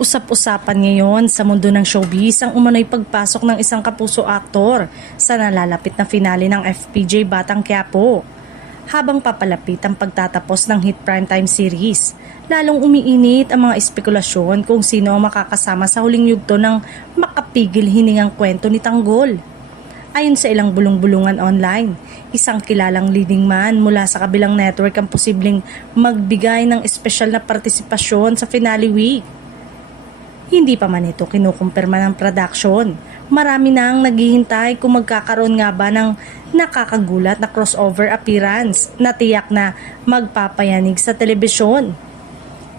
Usap-usapan ngayon sa mundo ng showbiz ang umano'y pagpasok ng isang kapuso aktor sa nalalapit na finale ng FPJ Batang Quiapo. Habang papalapit ang pagtatapos ng hit primetime series, lalong umiinit ang mga espekulasyon kung sino ang makakasama sa huling yugto ng makapigil hiningang kwento ni Tanggol. Ayon sa ilang bulong-bulungan online, isang kilalang leading man mula sa kabilang network ang posibleng magbigay ng espesyal na partisipasyon sa finale week. Hindi pa man ito kinukumpirma ng production. Marami na ang naghihintay kung magkakaroon nga ba ng nakakagulat na crossover appearance na tiyak na magpapayanig sa telebisyon.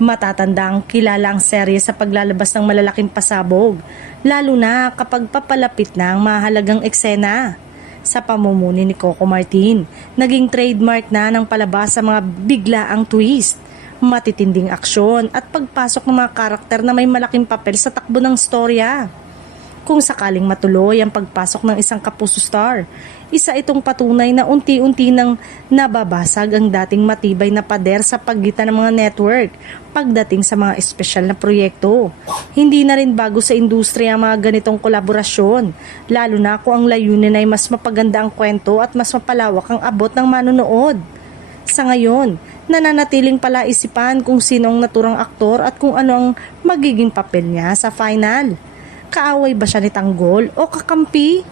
Matatanda ang kilala ang serye sa paglalabas ng malalaking pasabog, lalo na kapag papalapit na ang mahalagang eksena. Sa pamumuni ni Coco Martin, naging trademark na ng palabas sa mga biglaang twist, matitinding aksyon at pagpasok ng mga karakter na may malaking papel sa takbo ng storya. Kung sakaling matuloy ang pagpasok ng isang kapuso star, isa itong patunay na unti-unti nang nababasag ang dating matibay na pader sa pagitan ng mga network pagdating sa mga espesyal na proyekto. Hindi na rin bago sa industriya ang mga ganitong kolaborasyon, lalo na kung ang layunin ay mas mapaganda ang kwento at mas mapalawak ang abot ng manonood. Sa ngayon, nananatiling palaisipan kung sino ang naturang aktor at kung ano ang magiging papel niya sa final. Kaaway ba siya ni Tanggol o kakampi?